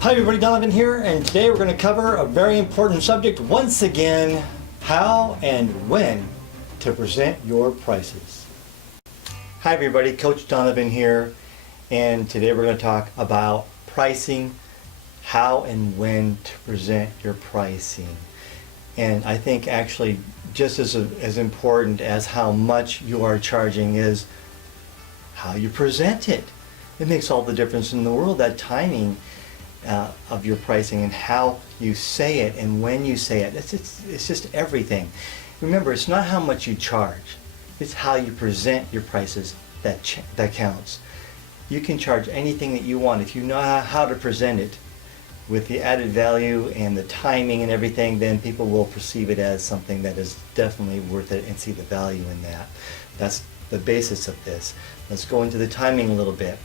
Hi everybody, Donovan here, and today we're going to cover a very important subject once again: how and when to present your prices. Hi everybody, Coach Donovan here, and today we're going to talk about pricing, how and when to present your pricing. And I think actually just as important as how much you are charging is how you present it. It makes all the difference in the world, that timing of your pricing and how you say it and when you say it. It's just everything. Remember, it's not how much you charge, it's how you present your prices that counts. You can charge anything that you want if you know how to present it with the added value and the timing and everything. Then people will perceive it as something that is definitely worth it and see the value in that. That's the basis of this. Let's go into the timing a little bit.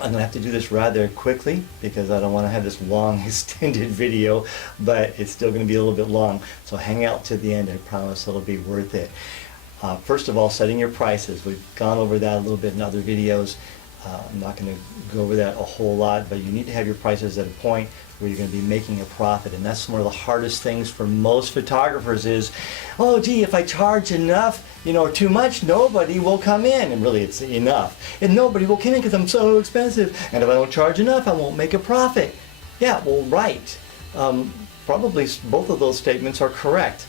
I'm going to have to do this rather quickly because I don't want to have this long extended video, but it's still going to be a little bit long. So hang out to the end. I promise it'll be worth it. First of all, setting your prices. We've gone over that a little bit in other videos. I'm not going to go over that a whole lot, but you need to have your prices at a point where you're going to be making a profit. And that's one of the hardest things for most photographers is, oh gee, if I charge enough, or too much, nobody will come in. And really it's enough. And nobody will come in because I'm so expensive. And if I don't charge enough, I won't make a profit. Yeah, well, right. Probably both of those statements are correct.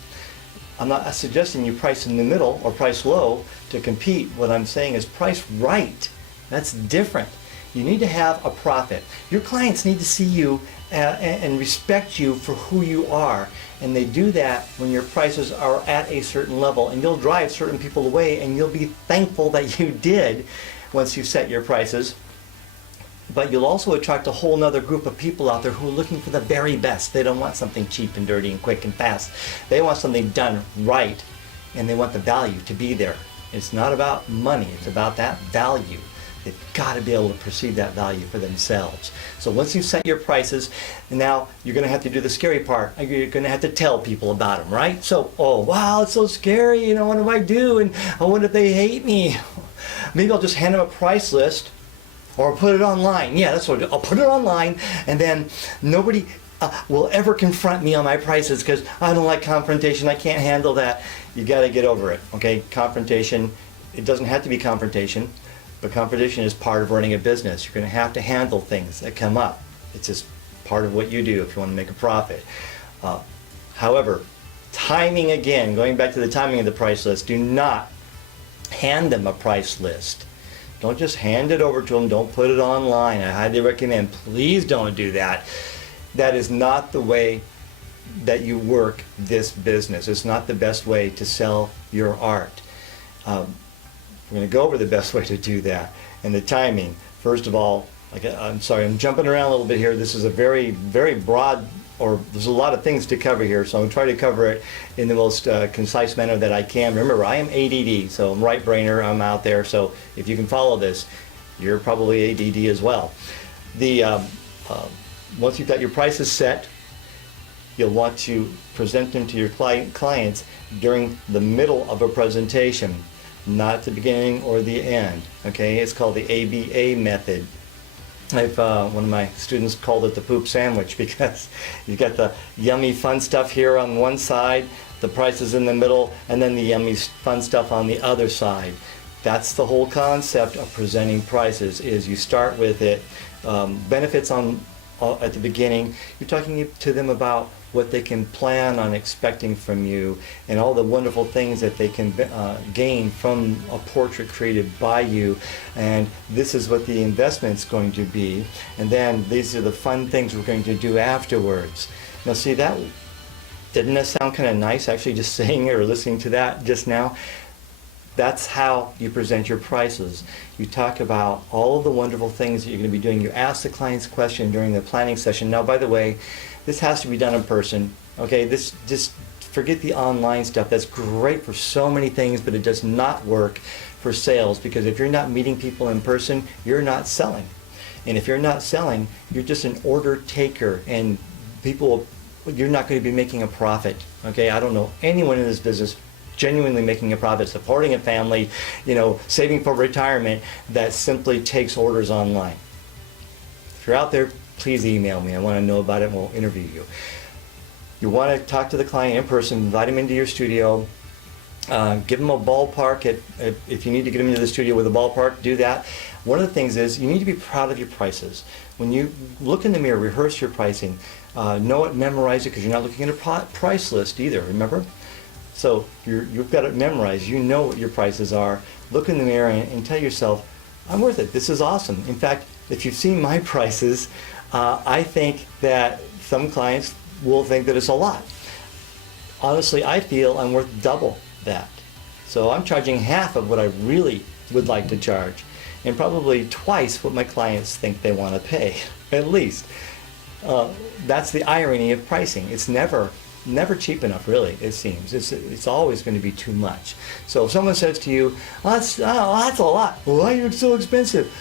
I'm not suggesting you price in the middle or price low to compete. What I'm saying is price right. That's different. You need to have a profit. Your clients need to see you and respect you for who you are. And they do that when your prices are at a certain level. And you'll drive certain people away, and you'll be thankful that you did once you set your prices. But you'll also attract a whole nother group of people out there who are looking for the very best. They don't want something cheap and dirty and quick and fast. They want something done right, and they want the value to be there. It's not about money, it's about that value. They've got to be able to perceive that value for themselves. So once you set your prices, now you're going to have to do the scary part. You're going to have to tell people about them, right? So, oh wow, it's so scary, what do I do? And I wonder if they hate me. Maybe I'll just hand them a price list or put it online. Yeah, that's what I'll do. I'll put it online, and then nobody will ever confront me on my prices because I don't like confrontation. I can't handle that. You got to get over it, okay? Confrontation, it doesn't have to be confrontation. But confrontation is part of running a business. You're going to have to handle things that come up. It's just part of what you do if you want to make a profit. However, timing again, going back to the timing of the price list, do not hand them a price list. Don't just hand it over to them. Don't put it online. I highly recommend, please don't do that. That is not the way that you work this business. It's not the best way to sell your art. We're going to go over the best way to do that and the timing. First of all, I'm sorry, I'm jumping around a little bit here. This is a very, very broad, or there's a lot of things to cover here, so I'm going to try to cover it in the most concise manner that I can. Remember, I am ADD, so I'm right-brainer, I'm out there, so if you can follow this, you're probably ADD as well. Once you've got your prices set, you'll want to present them to your clients during the middle of a presentation. Not the beginning or the end. Okay, it's called the ABA method. One of my students called it the poop sandwich because you've got the yummy fun stuff here on one side, the prices in the middle, and then the yummy fun stuff on the other side. That's the whole concept of presenting prices. Is you start with it, benefits at the beginning. You're talking to them about what they can plan on expecting from you and all the wonderful things that they can gain from a portrait created by you, and this is what the investment's going to be, and then these are the fun things we're going to do afterwards. Now see, that didn't that sound kind of nice, actually, just saying it or listening to that just now? That's how you present your prices. You talk about all of the wonderful things that you're going to be doing. You ask the client's question during the planning session. Now, by the way, this has to be done in person. Okay, this just forget the online stuff. That's great for so many things, but it does not work for sales, because if you're not meeting people in person, you're not selling. And if you're not selling, you're just an order taker, and you're not going to be making a profit. Okay, I don't know anyone in this business genuinely making a profit, supporting a family, saving for retirement, that simply takes orders online. If you're out there please email me. I want to know about it and we'll interview you. You want to talk to the client in person, invite them into your studio, give them a ballpark. If you need to get them into the studio with a ballpark, do that. One of the things is you need to be proud of your prices. When you look in the mirror, rehearse your pricing. Know it, memorize it, because you're not looking at a price list either, remember? So you've got it memorized. You know what your prices are. Look in the mirror and tell yourself, I'm worth it. This is awesome. In fact, if you've seen my prices, I think that some clients will think that it's a lot. Honestly, I feel I'm worth double that. So I'm charging half of what I really would like to charge, and probably twice what my clients think they want to pay, at least. That's the irony of pricing. It's never cheap enough, really, it seems. It's always going to be too much. So if someone says to you, that's a lot. Why are you so expensive?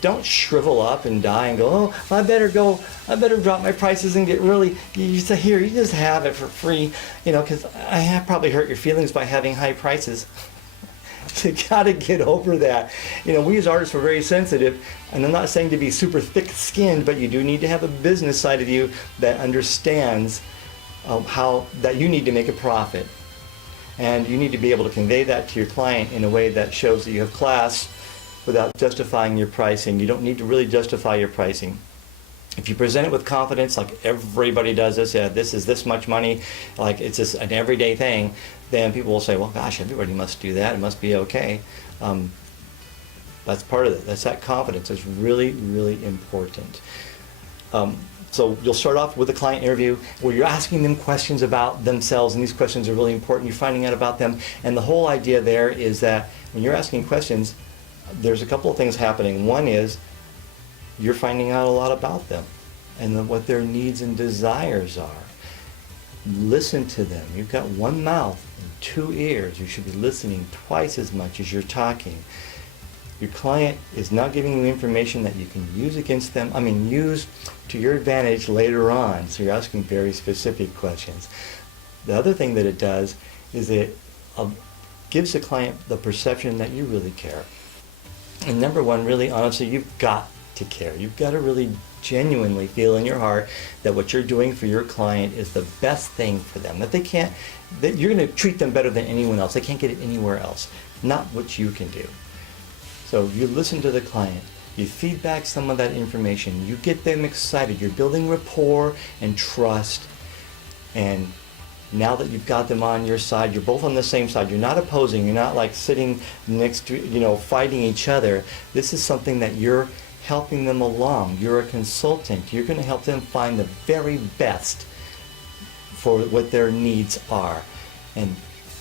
Don't shrivel up and die and go, I better drop my prices and get really, you say, here, you just have it for free, because I have probably hurt your feelings by having high prices. You gotta get over that. We as artists are very sensitive, and I'm not saying to be super thick-skinned, but you do need to have a business side of you that understands that you need to make a profit. And you need to be able to convey that to your client in a way that shows that you have class without justifying your pricing. You don't need to really justify your pricing. If you present it with confidence, like everybody does this, this is this much money, like it's just an everyday thing, then people will say, well, gosh, everybody must do that. It must be okay. That's part of it. That's that confidence. It's really, really important. So you'll start off with a client interview where you're asking them questions about themselves, and these questions are really important. You're finding out about them. And the whole idea there is that when you're asking questions, there's a couple of things happening. One is you're finding out a lot about them and what their needs and desires are. Listen to them. You've got one mouth and two ears. You should be listening twice as much as you're talking. Your client is not giving you information that you can use against them, use to your advantage later on. So you're asking very specific questions. The other thing that it does is it gives the client the perception that you really care. And number one, really honestly, you've got to care. You've got to really genuinely feel in your heart that what you're doing for your client is the best thing for them, that you're going to treat them better than anyone else. They can't get it anywhere else, not what you can do. So you listen to the client, you feedback some of that information, you get them excited, you're building rapport and trust, and now that you've got them on your side, you're both on the same side, you're not opposing, you're not like sitting next to, fighting each other. This is something that you're helping them along. You're a consultant. You're going to help them find the very best for what their needs are. And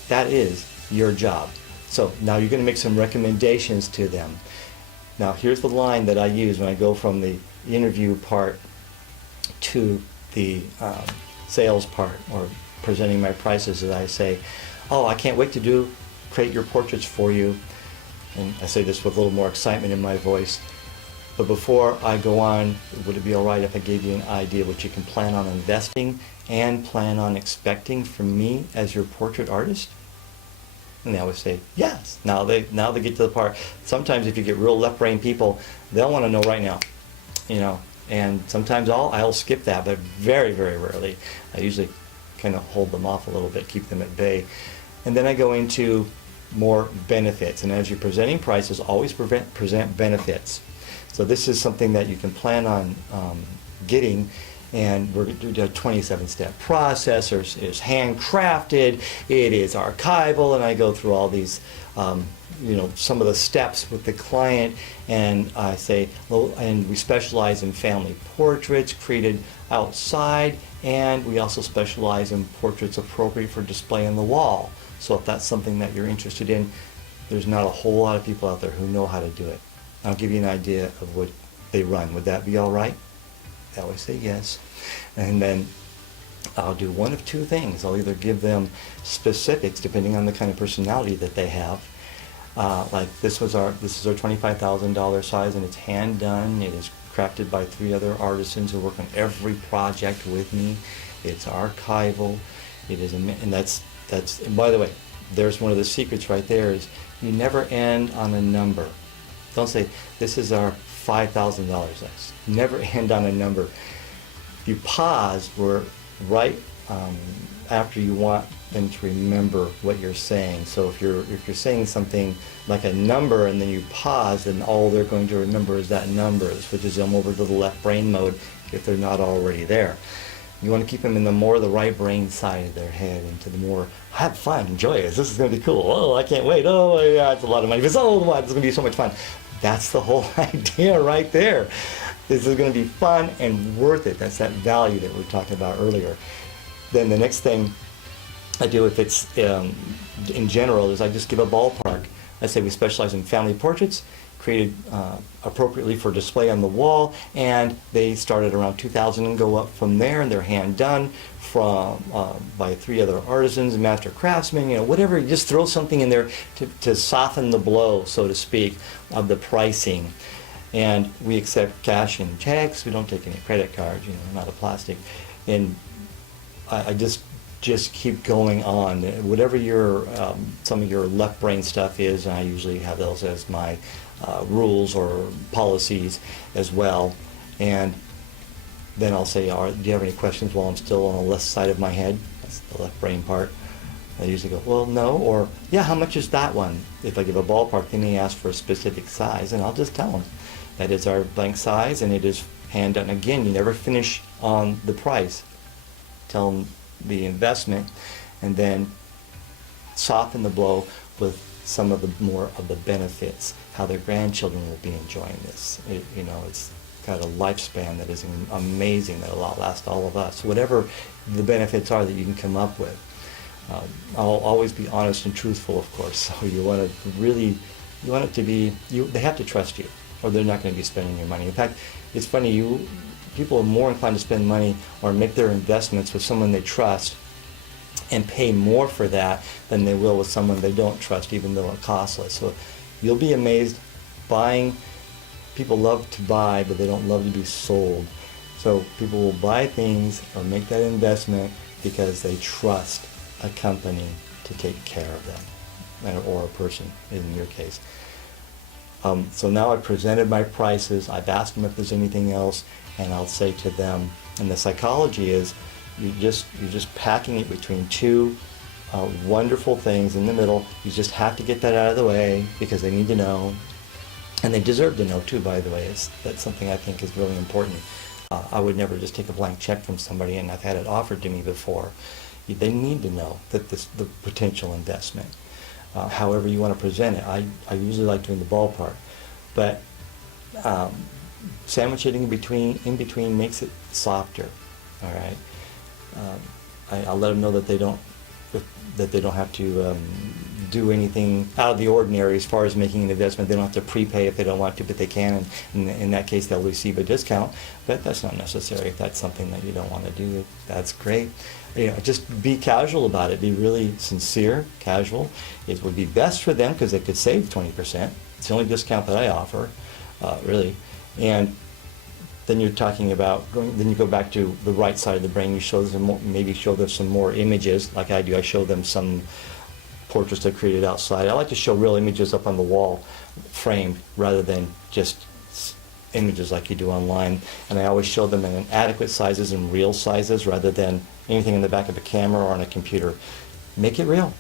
that is your job. So now you're going to make some recommendations to them. Now here's the line that I use when I go from the interview part to the sales part, or presenting my prices, as I say, I can't wait to create your portraits for you. And I say this with a little more excitement in my voice. But before I go on, would it be all right if I gave you an idea what you can plan on investing and plan on expecting from me as your portrait artist? And they always say, yes. Now they get to the part, sometimes if you get real left-brain people, they'll want to know right now, and sometimes I'll skip that, but very, very rarely. I usually kind of hold them off a little bit, keep them at bay. And then I go into more benefits. And as you're presenting prices, always present benefits. So this is something that you can plan on getting, and we're going to do a 27-step process. It's handcrafted, it is archival, and I go through all these, some of the steps with the client, and I say, and we specialize in family portraits created outside, and we also specialize in portraits appropriate for display on the wall. So if that's something that you're interested in, there's not a whole lot of people out there who know how to do it. I'll give you an idea of what they run. Would that be all right? They always say yes. And then I'll do one of two things. I'll either give them specifics depending on the kind of personality that they have. Like this is our $25,000 size, and it's hand done. It is crafted by 3 other artisans who work on every project with me. It's archival. It is, and that's. And by the way, there's one of the secrets right there, is you never end on a number. Don't say, this is our $5,000. That's never end on a number. You pause where right after you want them to remember what you're saying. So if you're saying something like a number and then you pause, and all they're going to remember is that number, which is them over to the left brain mode if they're not already there. You want to keep them in the right brain side of their head, into the more have fun, enjoy this. This is going to be cool. Oh, I can't wait. Oh, yeah, it's a lot of money. It's what? It's going to be so much fun. That's the whole idea right there. This is going to be fun and worth it. That's that value that we were talking about earlier. Then the next thing I do, if it's in general, is I just give a ballpark. I say we specialize in family portraits, created appropriately for display on the wall, and they start at around 2,000 and go up from there, and they're hand done from by 3 other artisans and master craftsmen, whatever. You just throw something in there to soften the blow, so to speak, of the pricing. And we accept cash and checks. We don't take any credit cards, not a plastic. And I just keep going on. Whatever your some of your left brain stuff is, and I usually have those as my rules or policies as well. And then I'll say, do you have any questions while I'm still on the left side of my head? That's the left brain part. I usually go, well, no, or yeah, how much is that one? If I give a ballpark, they may ask for a specific size, and I'll just tell them that is our blank size, and it is hand done. Again, you never finish on the price. Tell them the investment, and then soften the blow with some of the more of the benefits, how their grandchildren will be enjoying this. It's got a lifespan that is amazing, that will outlast all of us. Whatever the benefits are that you can come up with. I'll always be honest and truthful, of course. So you want it to be, they have to trust you, or they're not going to be spending your money. In fact, it's funny, people are more inclined to spend money or make their investments with someone they trust and pay more for that than they will with someone they don't trust, even though it costs less. So you'll be amazed. People love to buy, but they don't love to be sold. So people will buy things or make that investment because they trust a company to take care of them, or a person in your case. So now I've presented my prices, I've asked them if there's anything else, and I'll say to them, and the psychology is, you're just packing it between 2 wonderful things in the middle. You just have to get that out of the way because they need to know, and they deserve to know too, by the way. That's something I think is really important. I would never just take a blank check from somebody, and I've had it offered to me before. They need to know that the potential investment. However you want to present it. I usually like doing the ballpark, but sandwiching in between makes it softer. All right. I'll let them know that they don't have to do anything out of the ordinary as far as making an investment. They don't have to prepay if they don't want to, but they can, and in that case they'll receive a discount. But that's not necessary. If that's something that you don't want to do, that's great. Just be casual about it. Be really sincere, casual. It would be best for them because they could save 20%. It's the only discount that I offer, really. And then you're talking about then you go back to the right side of the brain. You show them maybe show them some more images, like I do. I show them some portraits I created outside. I like to show real images up on the wall, framed, rather than just images like you do online. And I always show them in adequate sizes and real sizes, rather than anything in the back of a camera or on a computer. Make it real.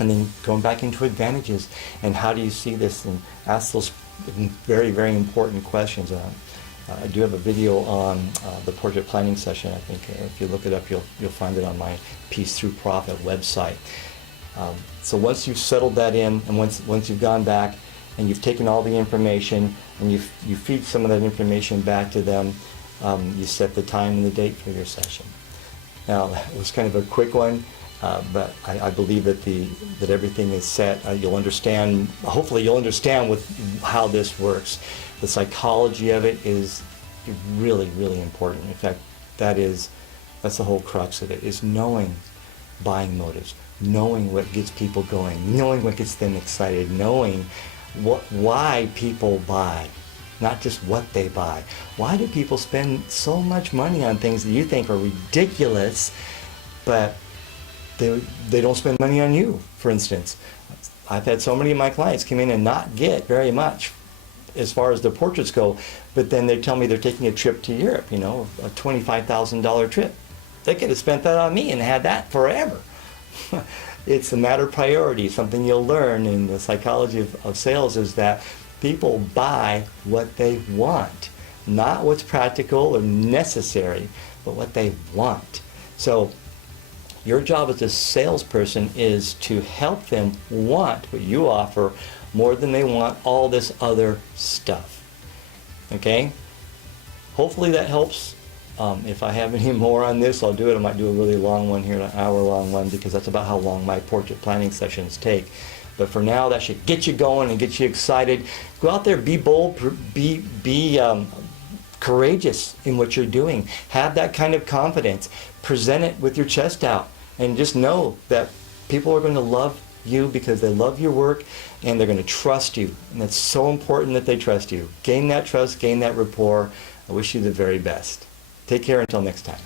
And then going back into advantages and how do you see this, and ask those very, very important questions. I do have a video on the portrait planning session. I think if you look it up, you'll find it on my Peace Through Profit website. So once you've settled that in, and once you've gone back and you've taken all the information and you feed some of that information back to them, you set the time and the date for your session. Now, that was kind of a quick one, but I believe that everything is set. You'll understand, hopefully you'll understand how this works. The psychology of it is really, really important. In fact, that's the whole crux of it, is knowing buying motives, knowing what gets people going, knowing what gets them excited, knowing why people buy, not just what they buy. Why do people spend so much money on things that you think are ridiculous, but they don't spend money on you, for instance? I've had so many of my clients come in and not get very much as far as the portraits go, but then they tell me they're taking a trip to Europe, you know, a $25,000 trip. They could have spent that on me and had that forever. It's a matter of priority. Something you'll learn in the psychology of sales is that people buy what they want, not what's practical or necessary, but what they want. So your job as a salesperson is to help them want what you offer more than they want all this other stuff. Okay? Hopefully that helps. If I have any more on this, I'll do it. I might do a really long one here, an hour-long one, because that's about how long my portrait planning sessions take. But for now, that should get you going and get you excited. Go out there, be bold, be courageous in what you're doing. Have that kind of confidence. Present it with your chest out. And just know that people are going to love you because they love your work and they're going to trust you. And it's so important that they trust you. Gain that trust, gain that rapport. I wish you the very best. Take care until next time.